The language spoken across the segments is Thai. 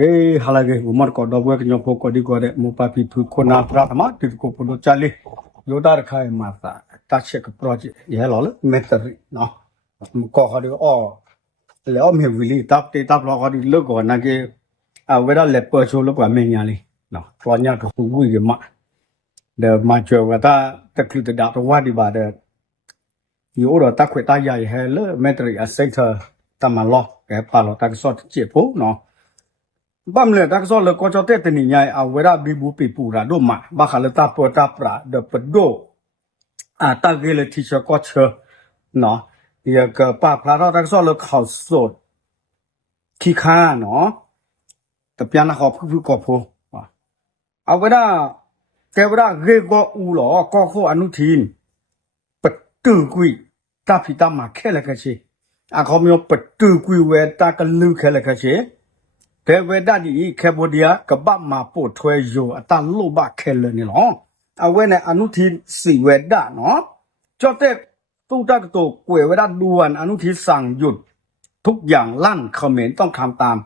halage umar ko do bwe knyo ko di ko de mu pa pi thu ko na prathama ti ko podo chali yoda rakha ma sa ta check project ye lo le method no ko ha de o le o me wili tap te tap lo ko di lo ko na ke a we da le per so lo pa me nya le no ko nya ko hu wi ge ma de ma chwe wa ta ta klu de da wa di ba de yo do ta khwe ta ya ye he le method a sector ta ma lo ke pa lo ta so che po no bam le ta so le ko cho te ni nyai a we da bi bu pi pu ra do ma ba kha le ta po ta pra de pedo a ta ge le teacher ko che no ye ke pa phla ta so le khao so ki kha no ta pya na kho phu ko pho a we da ke we da ge ko u lo ko kho anu thin pe tu kui ta phi ta ma khe le ke chi a kho myo pe tu kui we ta ka lu khe le ke chiแต่เวดาดีแคโบเดียกับบ้ามาปวดถวยอยู่ตาลูบ้าเคลนี่หรอเอาไว้ในอนุทินสี่เวดาเนาะจอดแต่ตู้ตากตัวกวยเวดาด่วนอนุทินสั่งหยุดทุกอย่างลั่นเขมรต้องทำตาม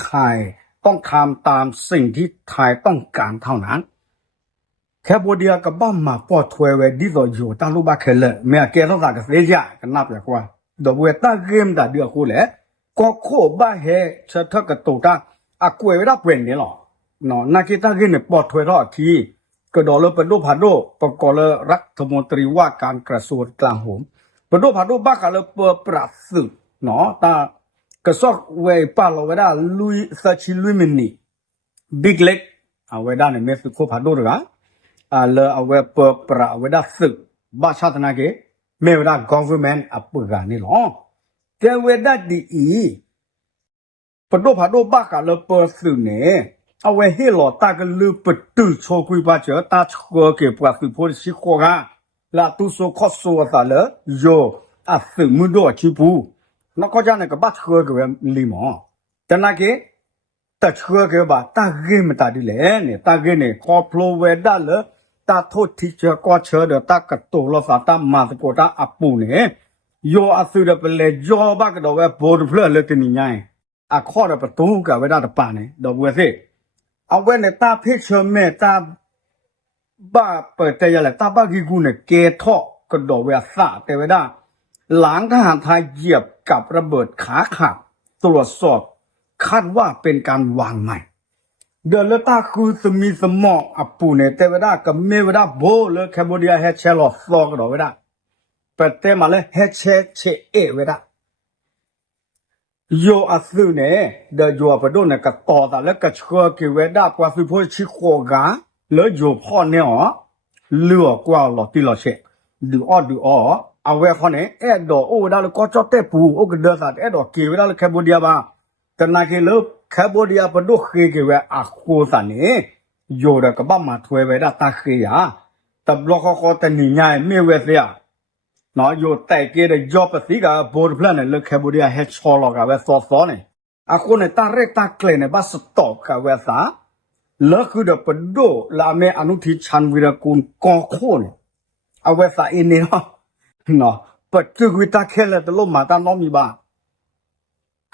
ไทยต้องทำตามสิ่งที่ไทยต้องการเท่านั้นแคโบเดียกับบ้ามาปวดถวยเวดีต่ออยู่ตาลูบ้าเคลเมียแกต้องสั่งกับเสียกันนับอย่างว่าดอกเวตาเกมด่าเดือดคู่แหละก็โคบ้าเฮเชทกระตุกตาอะกวยรับเวนนี่หรอเนาะนาคิตากินปอดถวยรอดทีก็ดอลปโดพาโดปกอลรัฐมนตรีว่าการกระทรวงกลาโหมปโดพาโดบ้ากะลเปปราสึเนาะตากระซอกเวปาลเวดาลุยซาชิลุยมินีบิ๊กเล็กเอาเวดาในเม็กซิโกพาโดระเลเอาเวเปปราเวดาสึบ้าชาตินาเกเมเวดา government อัปกานี่หรอเกเวดาดีอีปโดพาโดบ้ากะลเปสึเนี่ยเอาไว้ให้หลอตากะลือปตื้อโชกุยบาเจอตาชัวเก็บปราสึโพสิโคกาลาตุโซคอโซตาเลโยอะสึมุโดชิปูนอกจากนั้นก็บ้าชัวก็แบบลิมอแต่นาเกตัดชัวก็บ้าตาเกมตาดิเลเนี่ยตาเกเนี่ยคอโปรเวดาเลตาโทษที่เจอก็เชอเดตากะโตลอสาตามาสโกตาอัปปูเนี่ยโยอะสึเดเปเลโยบ้ากะดอเวโบดเพลเลตินิญายอะข้อระประตูกับเวลาตะปาเนี่ยดอกเวเซเอาไว้ในตาเพชรแม่ตาบ้าเปิดใจยาแหละตาบ้ากีกูเนี่ยเกทอกกระดอกเวสาแต่เวลาหลังทหารไทยเหยียบกับระเบิดขาขาดตรวจสอบคาดว่าเป็นการวางใหม่เดือนละตาคือสมีสมองอัปปูเนี่ยแต่เวลากับเมเวลาโบเลยแคมโบเดียเฮเชลอฟอกระดอกเวลาเปิดเต็มมาเลยเฮเชเอเวลาโยอาซึเนี่ยเดโยปะโดเนี่ยก็ต่อตาแล้วก็ชัวกิเวดากว่าสิโพชิโคกาแล้วโยพ่อเนี่ยอ๋อเลือกว่าหลอติหลอเชดูอ้อเอาไว้ข้อเนี่ยเอ็ดดอโอ้ดาลก็จอดเตปูโอ้ก็เดือดสัตว์เอ็ดดอกิเวดาแคมโบเดียบ้าแต่นาเกลแคมโบเดียปะโดกิเวอะโคสันเนี่ยโยเดก็บ้ามาถวยเวดาตาเกียแต่บล็อกก็แต่นี่ไงไม่เวเสียเนาะอยู่แต่เกดยอบสิกาบอร์ดเพลนเนี่ยเลือกแคบูเดียเฮชอลกับเวสซอเนี่ยอาคนเนี่ยตาเรตาเกลเนี่ยบัสตอบกับเวสาเลือกคือเดปโดลาเมอนุทิชันวิรกุลกอโคนเอาเวสาอินเนี่ยเนาะปัจจุบันตาเคลตลมาตาน้องมีบ้า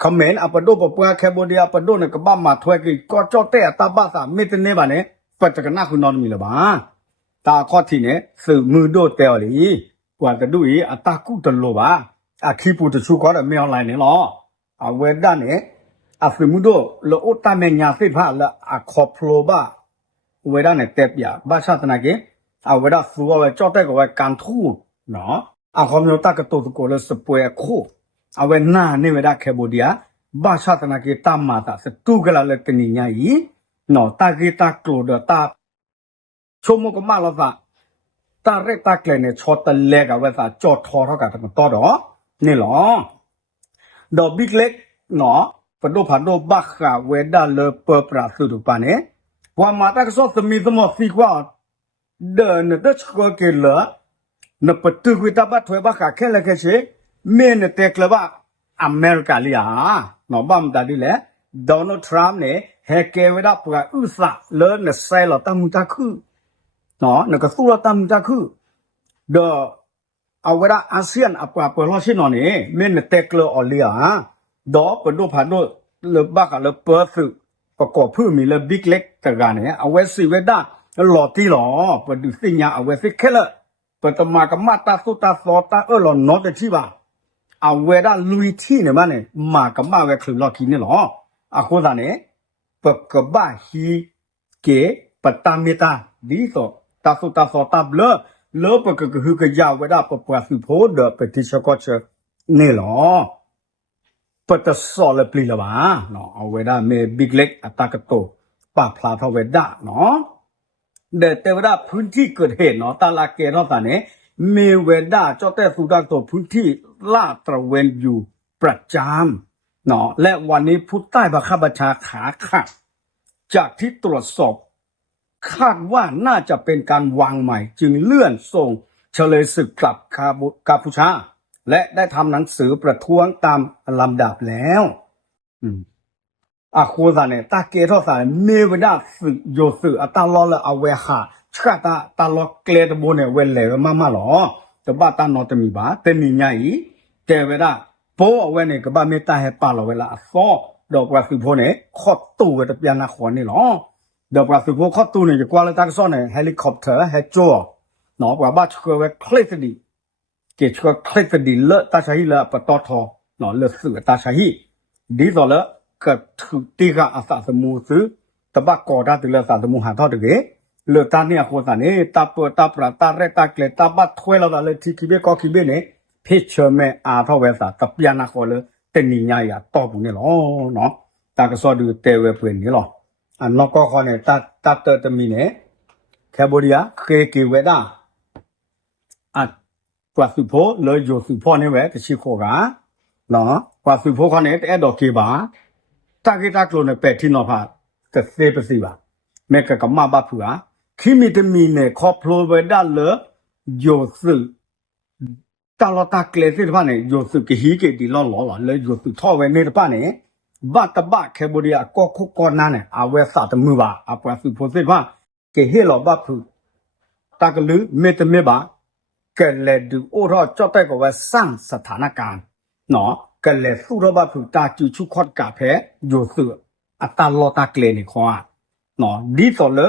คอมเมนต์อปโดปปะแคบูเดียปโดเนี่ยก็บ้ามาถวยกี่ก็จอเตะตาบ้าสาไม่เป็นเนี่ยบ้าเนี่ยปัจจุบันน่าคุณนอนมีหรือบ้าตาข้อที่เนี่ยสื่อมือโดเตลลี่กว่าจะดูอีอัตากุตโลบะอาคีปูตชูก็ได้ไม่ออนไลน์เนี่ยหรอเอาเวด้านเนี่ยอาฟิมุโดโลอุตาเมญาสิพาละอาคอพโลบะเวด้านเนี่ยเตปยาบ้าชาตินาเกเอาเวด้าสูเอาไว้จอดได้กับไว้การทูเนาะอาคอมโยตากระตุกโกเลสปวยโคเอาไว้หน้าเนี่ยเวด้าแคโบเดียบ้าชาตินาเกตามมาตาสตูกละเลตินิญาอีเนาะตาเกตาโกลเดตาชมก็มาแล้วซะตาเรตาเกลเนี่ยชอตเล็กเอาไว้ซะจอดทอเท่ากันทั้งต่อดอนี่หรอดอกบิ๊กเล็กเนาะปโดพันโดบักกะเวดาเลเปปราสุดุปาเนี่ยว่ามาตากสอสมีสมอสิกว่าเดินเดชก็เกลเนปตุกุตาบัตถวยบักกะแค่ละแค่เชเมนเตกลบะอเมริกาลียเนาะบัมตาดิแหละโดนัลด์ทรัมป์เนี่ยเฮเกเวดาปะอุสะเลเนไซลตามุตาคือเนาะนั่นก็สู้เราตามจากคือเดอเอาเวลาอาเซียนอัปปะลอชินอนี่เมนเตกเลออเลียดอปะโดพาโดเลบักะเลเปอร์สึ ประกอบเพื่อมีเลยบิ๊กเล็กแต่กันเนี่ยเอาไว้สิเวด้าหล่อที่หล่อเปิดดูสิญาเอาไว้สิแค่ละเปิดตมากับมาตาสุตาสอตาหล่อนอแต่ที่ว่าเอาไว้ด้าลุยที่เนี่ยมันเนี่ยมากับมาไว้คือหล่อที่เนี่ยหรออาโคตาเนี่ยเปิดกับบ้าฮีเก๋ปตาเมตาดีสอตาสุตาสอตาเบลเลอเปิดก็คือยาวไว้ด้าเปิดปลาสุโพเดอเปิดที่ชกเชเนี่ยหรอเปิดจะสอเลยปลีละบ้าเนาะเอาไว้ด้าเมบิ๊กเล็กอัตากโตป่าพลาทเวด้าเนาะเดเตวด้าพื้นที่เกิดเหตุเนาะตาลาเกเนาะตาเนี่ยเมเวด้าเจ้าแต่สุดาโตพื้นที่ลาดตระเวนอยู่ประจำเนาะและวันนี้ผู้ใต้บังคับบัญชาขาขาดจากที่ตรวจสอบคาดว่าน่าจะเป็นการวางใหม่จึงเลื่อนส่งเฉลยศึกกลับกัมพูชาและได้ทำหนังสือประท้วงตามลำดับแล้วอาโคซาเนี่ยตาเกทอสาเมเวดาสึโยสึอตาลอละเอาเวหาชะตาลอเกลตโบเนี่ยเวเลมาหรอตบะตานอตมีบาเตมีญาอีเตเวดาโปเอาเวเนี่ยกบะเมตาเฮปาลอเวลาซอดอกว่าสึโพเนี่ยขอตู้เวตะปยานาขอนี่หรอดอกว่าสึโพขอตู้เนี่ยจะกว่าละตากซอเนี่ยเฮลิคอปเตอร์เฮจัวเนาะว่าบาชกเวคลิสดีเกชกคลิสดีเลตาชาฮิละปะตอทอเนาะเลสึตาชาฮิดีซอละก็ถือตีกาอาสาสมูซื้อตบะกอดาติเลสาสมูหาทอดเกเลตาเนี่ยโคตาเนี่ยตาเปตาปราตาเรตาเกลตาบัดถวยเราเลยที่คิเบก็คิเบเนี่ยเพชเชเมอาทอเวสาตะปยานาขอเลยเตนิญาอย่าตอบเนี่ยหรอเนาะตากสอดูเตเวเพิ่นนี่หรออันนอกก็ขอเนี่ยตาเตตมีเนี่ยแคโบเรียเคเกเวดาอะกว่าสุโพเลยอยู่สุโพเนี่ยเวตะชิโคกาเนาะกว่าสุโพขอเนี่ยแต่ดอกเกบาตากิตากโลเนี่ยเป็ดที่นอพาแต่เซปสิบาแม่ก็มาบาผัวคิมิตมีเนี่ยครอบครัวเวด้าเลโยสึตาลอตาเกลสิทพาเนี่ยโยสึกิฮิเกดีลอเลยโยสึท่อเวเนี่ยพาเนี่ยบาตบะแคโบเรียก็คุกกอนาเนี่ยอาเวสาตมือบาอาปาสุโพสิทพาเกเฮลอบาผัวตากลือเมตเมบาเกเลดูโอรอจอดแต่ก็ว่าสร้างสถานการณ์เนาะก็เลยสู้รบผูตาจูชุคอดกาเพโยสืออัตลอตาเกลนี่ขอเนาะดีสอเล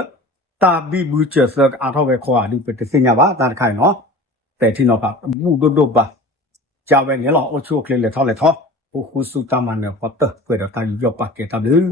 ตาบีบูเจสอาทอเวขอดูเป็นสิญญาบาตาไข่เนาะแต่ที่เนาะครับบูโดบะจาเวเนี่ยหรอโอชูเคลเลยทอเลยทอโอคุสุตามันเนี่ยพอเตอร์เพื่อตาอยู่ยอปากเกตาลือ